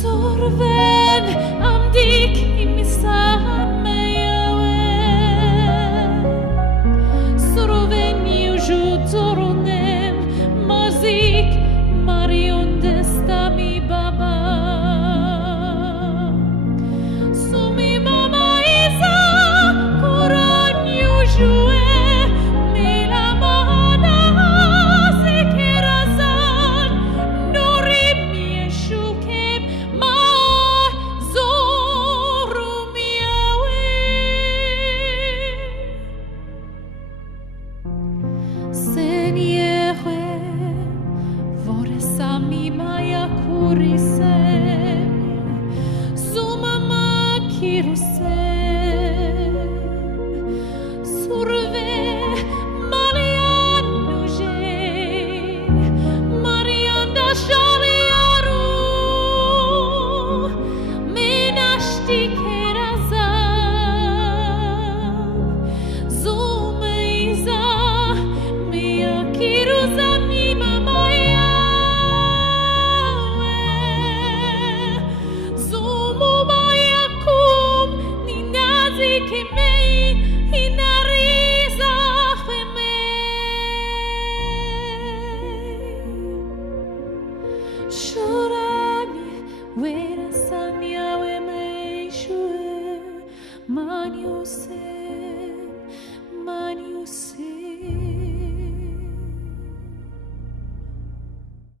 Sorven amdik imisame yawe Sorven yuju toronem mazik marion desta mi baba Sumi mama isa koran yujue Mila mahana sekerazan Norim yeshukem Sen Yehweh voresami maya kurisem Zumama kirusem Surve Marian nuje Marian da shaliaru Menashti kerazam Zumeiza Kiruzami mama yawe Zumu mayakum ninazi kemei Hinariza chemei Shorami wera samia we me shue man yose